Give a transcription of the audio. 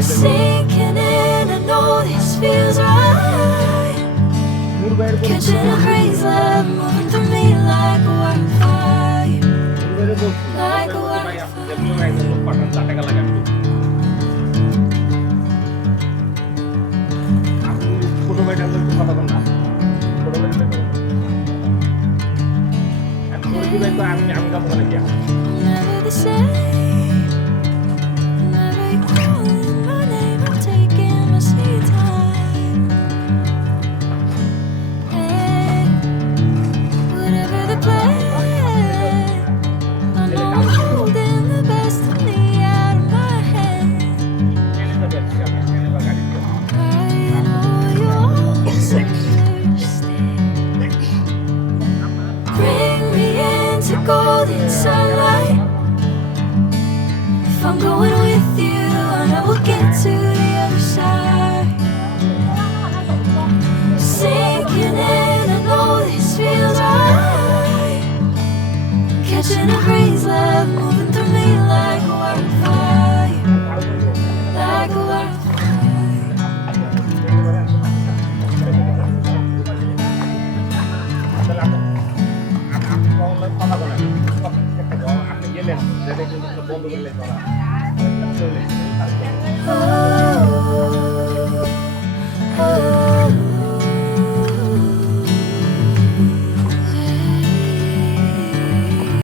Sinking in, I know this feels right. Catching a craze love moving through me like a wildfire. Like a wildfire. Never the same. Never you calling my name. I'm taking my sweet time. Hey, whatever the plan, I know I'm holding the best of me out of my hand. I know you'll understand. Bring me into golden sunlight. If I'm going with you, I know we'll get to the other side. Sinking in, I know this feels right. Catching a craze love moving through me like a wildfire. Like a wildfire. আপনি গেলেন যেটা কিন্তু বন্ধ করলে